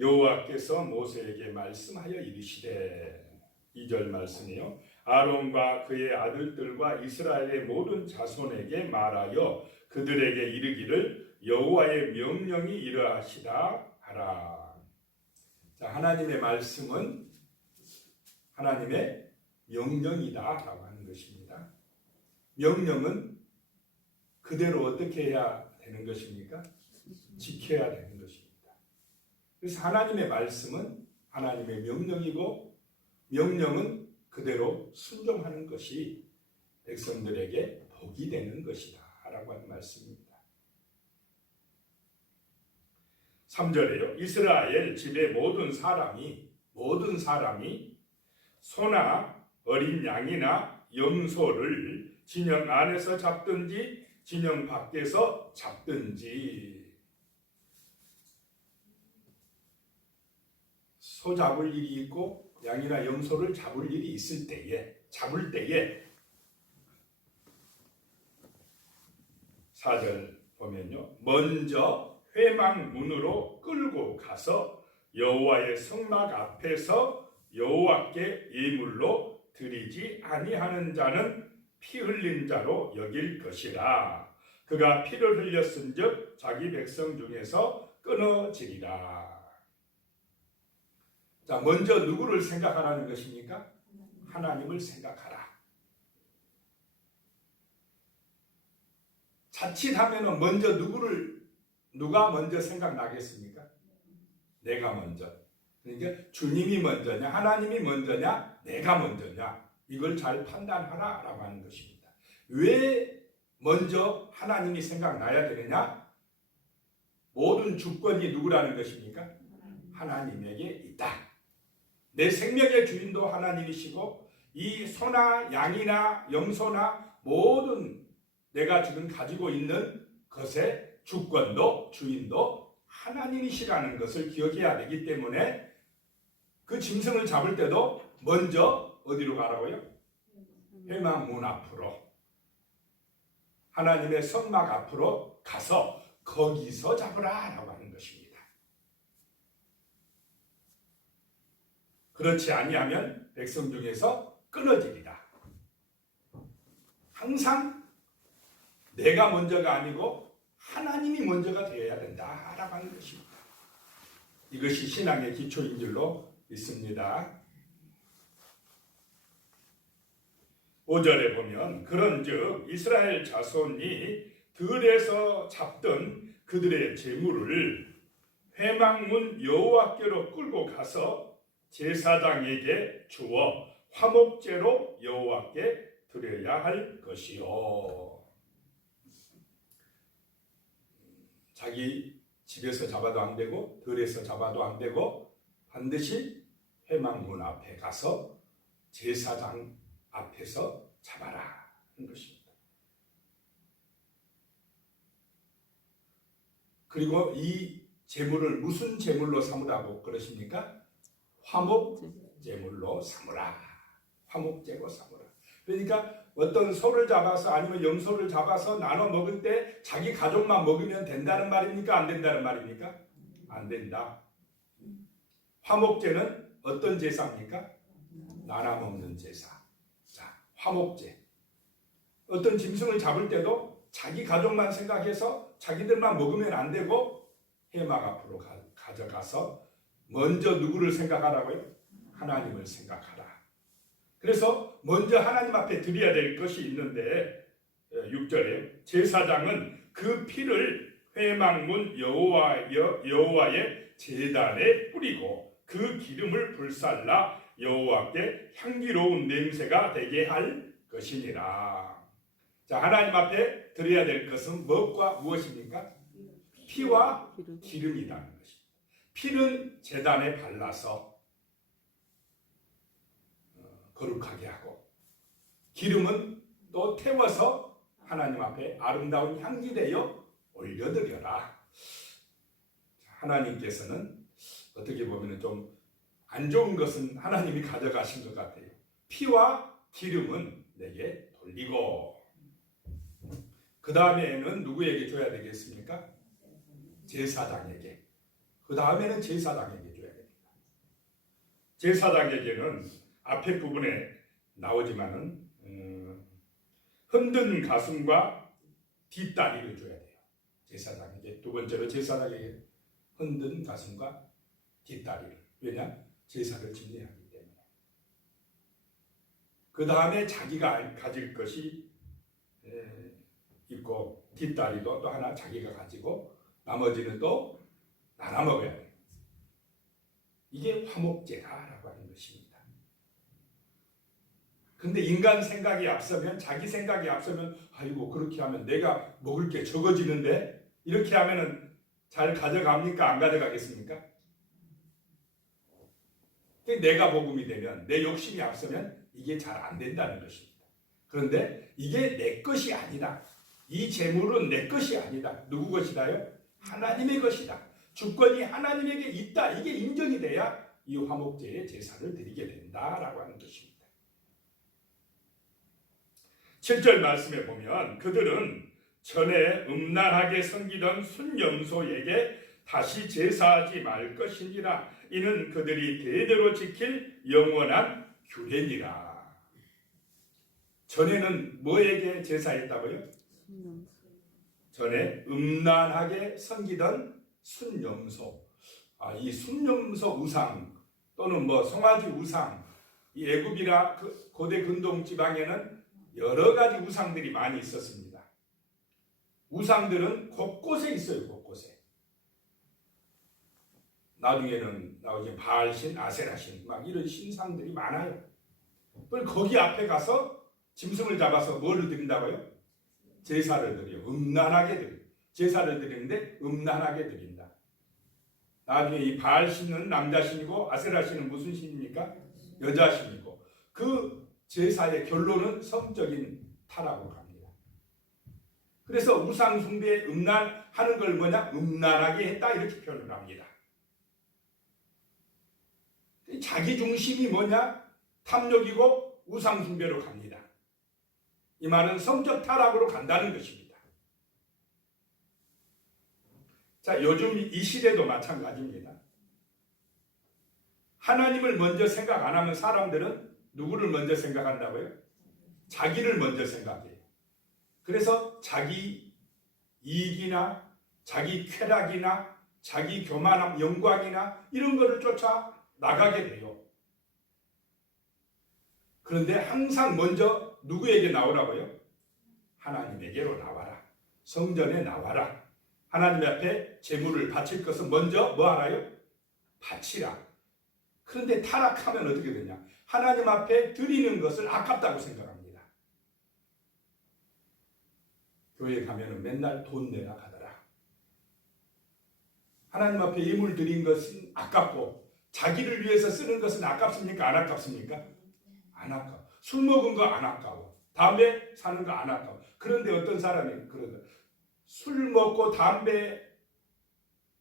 여호와께서 모세에게 말씀하여 이르시되 2절 말씀이요. 아론과 그의 아들들과 이스라엘의 모든 자손에게 말하여 그들에게 이르기를 여호와의 명령이 이러하시다 하라. 자, 하나님의 말씀은 하나님의 명령이다라고 하는 것입니다. 명령은 그대로 어떻게 해야 되는 것입니까? 지켜야 되는 것입니다. 그래서 하나님의 말씀은 하나님의 명령이고 명령은 그대로 순종하는 것이 백성들에게 복이 되는 것이다 라고 하는 말씀입니다. 3절에요. 이스라엘 집의 모든 사람이 소나 어린 양이나 염소를 진영 안에서 잡든지 진영 밖에서 잡든지. 소 잡을 일이 있고 양이나 염소를 잡을 일이 있을 때에, 잡을 때에 4절 보면요. 먼저 회막문으로 끌고 가서 여호와의 성막 앞에서 여호와께 예물로 드리지 아니하는 자는 피 흘린 자로 여길 것이라. 그가 피를 흘렸은즉 자기 백성 중에서 끊어지리라. 자, 먼저 누구를 생각하라는 것입니까? 하나님을 생각하라. 자칫하면 먼저 누가 먼저 생각나겠습니까? 내가 먼저. 그러니까 주님이 먼저냐, 하나님이 먼저냐, 내가 먼저냐, 이걸 잘 판단하라 라고 하는 것입니다. 왜 먼저 하나님이 생각나야 되느냐? 모든 주권이 누구라는 것입니까? 하나님에게 있다. 내 생명의 주인도 하나님이시고 이 소나 양이나 염소나 모든 내가 지금 가지고 있는 것의 주권도 주인도 하나님이시라는 것을 기억해야 되기 때문에 그 짐승을 잡을 때도 먼저 어디로 가라고요? 회막문 앞으로, 하나님의 성막 앞으로 가서 거기서 잡으라 라고 하는 것입니다. 그렇지 아니하면 백성 중에서 끊어지리라. 항상 내가 먼저가 아니고 하나님이 먼저가 되어야 된다라고 하는 것입니다. 이것이 신앙의 기초인 줄로 믿습니다. 5절에 보면 그런즉 이스라엘 자손이 들에서 잡던 그들의 재물을 회막문 여호와께로 끌고 가서 제사장에게 주어 화목제로 여호와께 드려야 할 것이요. 자기 집에서 잡아도 안 되고 들에서 잡아도 안 되고 반드시 회막문 앞에 가서 제사장 앞에서 잡아라 하는 것입니다. 그리고 이 제물을 무슨 제물로 삼으라고 그러십니까? 화목제물로 삼으라. 화목제로 삼으라. 그러니까 어떤 소를 잡아서 아니면 염소를 잡아서 나눠 먹을 때 자기 가족만 먹으면 된다는 말입니까? 안 된다는 말입니까? 안 된다. 화목제는 어떤 제사입니까? 나눠 먹는 제사. 자, 화목제. 어떤 짐승을 잡을 때도 자기 가족만 생각해서 자기들만 먹으면 안 되고 회막 앞으로 가져가서 먼저 누구를 생각하라고요? 하나님을 생각하라. 그래서 먼저 하나님 앞에 드려야 될 것이 있는데 6절에 제사장은 그 피를 회막문 여호와의 제단에 뿌리고 그 기름을 불살라 여호와께 향기로운 냄새가 되게 할 것이니라. 자, 하나님 앞에 드려야 될 것은 무엇과 무엇입니까? 피와 기름이라는 것입니다. 피는 제단에 발라서 거룩하게 하고 기름은 또 태워서 하나님 앞에 아름다운 향기 되어 올려드려라. 하나님께서는 어떻게 보면 좀 안 좋은 것은 하나님이 가져가신 것 같아요. 피와 기름은 내게 돌리고 그 다음에는 누구에게 줘야 되겠습니까? 제사장에게. 그 다음에는 제사장에게 제사장에게는 앞에 부분에 나오지만은 흔든 가슴과 뒷다리를 줘야 돼요. 제사장에게. 두 번째로 제사장에게 흔든 가슴과 뒷다리를. 왜냐? 제사를 집례하기 때문에. 그 다음에 자기가 가질 것이 있고, 뒷다리도 또 하나 자기가 가지고 나머지는 또 나눠 먹어야 돼요. 이게 화목제라고 하는 것입니다. 근데 인간 생각이 앞서면, 자기 생각이 앞서면, 아이고 그렇게 하면 내가 먹을 게 적어지는데, 이렇게 하면은 잘 가져갑니까? 안 가져가겠습니까? 내가 복음이 되면, 내 욕심이 앞서면 이게 잘 안 된다는 것입니다. 그런데 이게 내 것이 아니다. 이 재물은 내 것이 아니다. 누구 것이다요? 하나님의 것이다. 주권이 하나님에게 있다. 이게 인정이 돼야 이 화목제의 제사를 드리게 된다라고 하는 것입니다. 7절 말씀에 보면 그들은 전에 음란하게 섬기던 순염소에게 다시 제사하지 말 것이니라. 이는 그들이 대대로 지킬 영원한 규례니라. 전에는 뭐에게 제사했다고요? 전에 음란하게 섬기던 순염소. 이 순염소 우상 또는 송아지 우상, 이 애굽이나 고대 근동 지방에는 여러 가지 우상들이 많이 있었습니다. 우상들은 곳곳에 있어요. 곳곳에. 나중에는 나오지 바알신, 아세라신 막 이런 신상들이 많아요. 거기 앞에 가서 짐승을 잡아서 뭐를 드린다고요? 제사를 드려요. 음란하게 드려요. 제사를 드리는데 음란하게 드린다. 나중에 이 바알신은 남자신이고 아세라신은 무슨 신입니까? 여자신이고, 그 제사의 결론은 성적인 타락으로 갑니다. 그래서 우상 숭배에 음란하는 걸 뭐냐? 음란하게 했다, 이렇게 표현을 합니다. 자기 중심이 뭐냐? 탐욕이고 우상 숭배로 갑니다. 이 말은 성적 타락으로 간다는 것입니다. 자, 요즘 이 시대도 마찬가지입니다. 하나님을 먼저 생각 안 하면 사람들은 누구를 먼저 생각한다고요? 자기를 먼저 생각해요. 그래서 자기 이익이나 자기 쾌락이나 자기 교만함, 영광이나 이런 거를 쫓아 나가게 돼요. 그런데 항상 먼저 누구에게 나오라고요? 하나님에게로 나와라. 성전에 나와라. 하나님 앞에 제물을 바칠 것은 먼저 뭐 하라요? 바치라. 그런데 타락하면 어떻게 되냐? 하나님 앞에 드리는 것을 아깝다고 생각합니다. 교회 가면은 맨날 돈 내라 가더라. 하나님 앞에 예물 드린 것은 아깝고 자기를 위해서 쓰는 것은 아깝습니까? 안 아깝습니까? 안 아까워. 술 먹은 거 안 아까워. 담배 사는 거 안 아까워. 그런데 어떤 사람이 그러다. 술 먹고 담배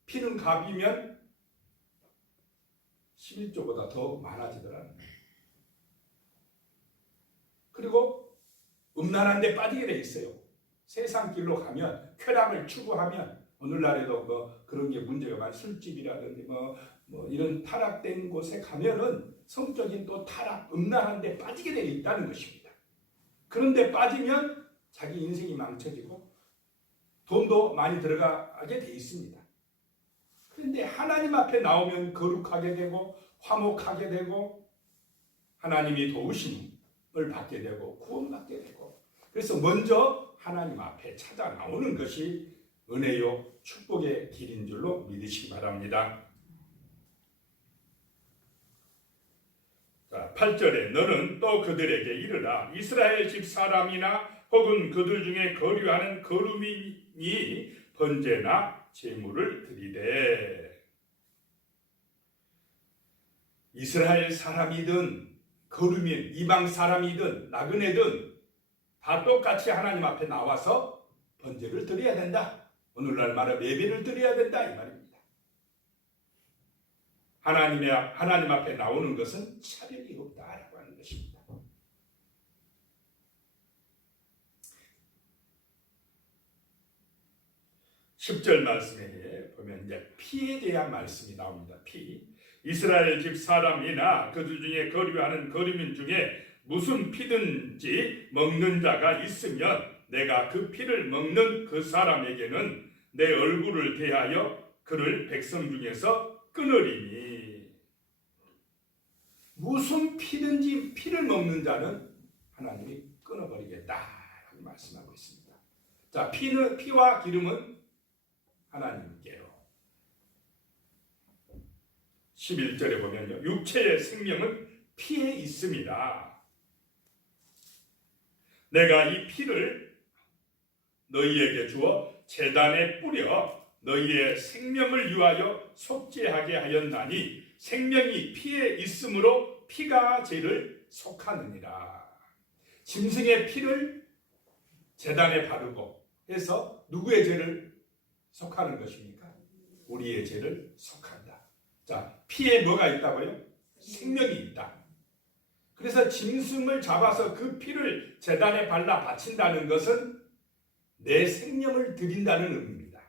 피는 값이면 11조보다 더 많아지더라는 거예요. 그리고 음란한 데 빠지게 돼 있어요. 세상 길로 가면, 쾌락을 추구하면, 오늘날에도 그런 게 문제가 많아요. 술집이라든지 이런 타락된 곳에 가면은 성적인 또 타락, 음란한 데 빠지게 되어 있다는 것입니다. 그런데 빠지면 자기 인생이 망쳐지고 돈도 많이 들어가게 되어 있습니다. 그런데 하나님 앞에 나오면 거룩하게 되고 화목하게 되고 하나님이 도우심을 받게 되고 구원받게 되고, 그래서 먼저 하나님 앞에 찾아 나오는 것이 은혜요 축복의 길인 줄로 믿으시기 바랍니다. 자, 8절에 너는 또 그들에게 이르라. 이스라엘 집 사람이나 혹은 그들 중에 거류하는 거루민이 번제나 제물을 드리되, 이스라엘 사람이든 거루민, 이방 사람이든 나그네든 다 똑같이 하나님 앞에 나와서 번제를 드려야 된다. 오늘날 말하면 예배를 드려야 된다, 이 말입니다. 하나님 앞에 나오는 것은 차별이 없다라고 하는 것입니다. (10절) 말씀에 보면 이제 피에 대한 말씀이 나옵니다. 이스라엘 집 사람이나 그들 중에 거류하는 거류민 중에 무슨 피든지 먹는 자가 있으면 내가 그 피를 먹는 그 사람에게는 내 얼굴을 대하여 그를 백성 중에서 끊으리니. 무슨 피든지 피를 먹는 자는 하나님이 끊어버리겠다라고 말씀하고 있습니다. 자, 피와 기름은 하나님께로. 11절에 보면요, 육체의 생명은 피에 있습니다. 내가 이 피를 너희에게 주어 제단에 뿌려 너희의 생명을 위하여 속죄하게 하였나니 생명이 피에 있으므로 피가 죄를 속하느니라. 짐승의 피를 제단에 바르고 해서 누구의 죄를 속하는 것입니까? 우리의 죄를 속한다. 자, 피에 뭐가 있다고요? 생명이 있다. 그래서 짐승을 잡아서 그 피를 제단에 발라 바친다는 것은 내 생명을 드린다는 의미입니다.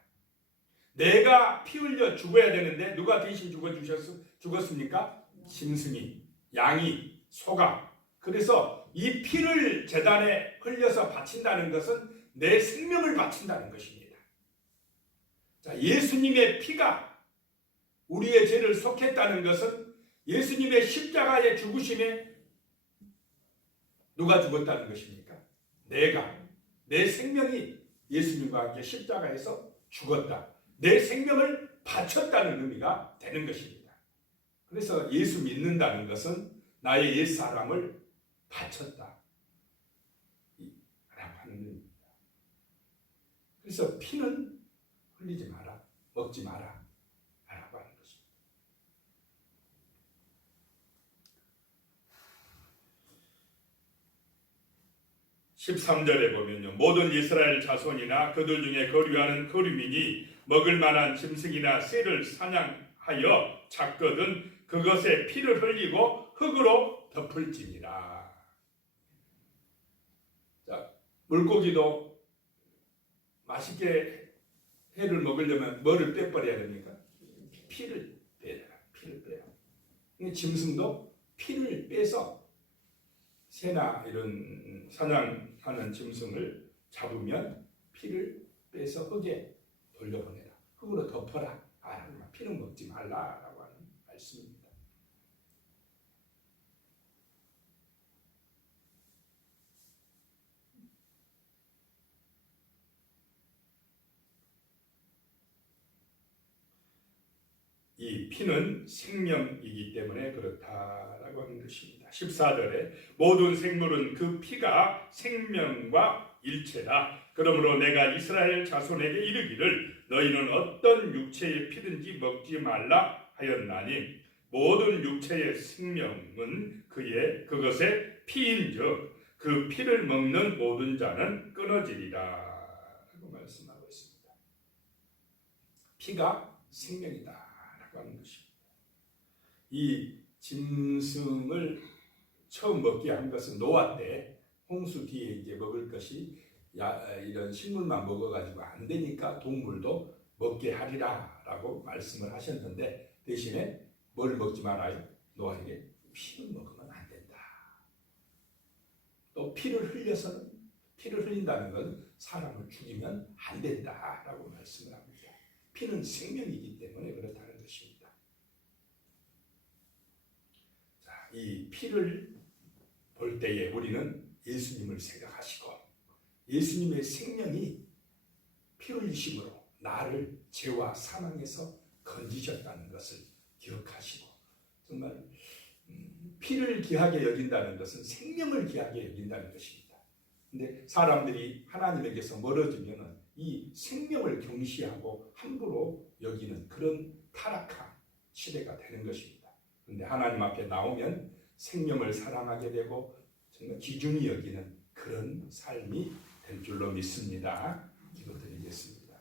내가 피 흘려 죽어야 되는데 누가 대신 죽었습니까? 짐승이, 양이, 소가. 그래서 이 피를 제단에 흘려서 바친다는 것은 내 생명을 바친다는 것입니다. 자, 예수님의 피가 우리의 죄를 속했다는 것은 예수님의 십자가의 죽으심에 누가 죽었다는 것입니까? 내 생명이 예수님과 함께 십자가에서 죽었다. 내 생명을 바쳤다는 의미가 되는 것입니다. 그래서 예수 믿는다는 것은 나의 옛사람을 바쳤다 라고 하는 의미입니다. 그래서 피는 흘리지 마라, 먹지 마라 라고 하는 것입니다. 13절에 보면요, 모든 이스라엘 자손이나 그들 중에 거류하는 거류민이 먹을 만한 짐승이나 새를 사냥하여 잡거든 그것에 피를 흘리고 흙으로 덮을지니라. 자, 물고기도 맛있게 회를 먹으려면 뭐를 빼버려야 됩니까? 피를 빼야. 짐승도 피를 빼서 새나 이런 사냥하는 짐승을 잡으면 피를 빼서 흙에 돌려보내라. 흙으로 덮어라. 피는 먹지 말라라고 하는 말씀입니다. 이 피는 생명이기 때문에 그렇다라고 하는 것입니다. 14절에 모든 생물은 그 피가 생명과 일체라. 그러므로 내가 이스라엘 자손에게 이르기를 너희는 어떤 육체의 피든지 먹지 말라 하였나니 모든 육체의 생명은 그것의 피인즉 그 피를 먹는 모든 자는 끊어지리라 라고 말씀하고 있습니다. 피가 생명이다 하는 것입니다. 이 짐승을 처음 먹게 한 것은 노아 때 홍수 뒤에 이제 먹을 것이 이런 식물만 먹어가지고 안 되니까 동물도 먹게 하리라라고 말씀을 하셨는데 대신에 뭘 먹지 말아요? 노아에게 피를 먹으면 안 된다. 또 피를 흘린다는 건 사람을 죽이면 안 된다라고 말씀을 합니다. 피는 생명이기 때문에 그렇다는 것입니다. 자, 이 피를 볼 때에 우리는 예수님을 생각하시고 예수님의 생명이 피 흘리심으로 나를 죄와 사망에서 건지셨다는 것을 기억하시고 정말 피를 귀하게 여긴다는 것은 생명을 귀하게 여긴다는 것입니다. 근데 사람들이 하나님에게서 멀어지면 이 생명을 경시하고 함부로 여기는 그런 타락한 시대가 되는 것입니다. 그런데 하나님 앞에 나오면 생명을 사랑하게 되고 정말 귀중히 여기는 그런 삶이 될 줄로 믿습니다. 기도드리겠습니다.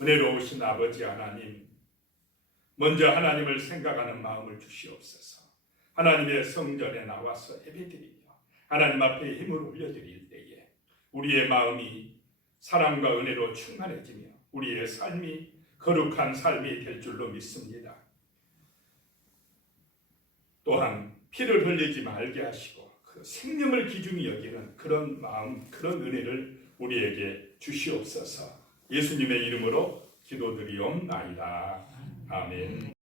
은혜로우신 아버지 하나님, 먼저 하나님을 생각하는 마음을 주시옵소서. 하나님의 성전에 나와서 예배드리며 하나님 앞에 힘을 올려드릴 때에 우리의 마음이 사랑과 은혜로 충만해지며 우리의 삶이 거룩한 삶이 될 줄로 믿습니다. 또한 피를 흘리지 말게 하시고 그 생명을 기준히 여기는 그런 마음, 그런 은혜를 우리에게 주시옵소서. 예수님의 이름으로 기도드리옵나이다. 아멘.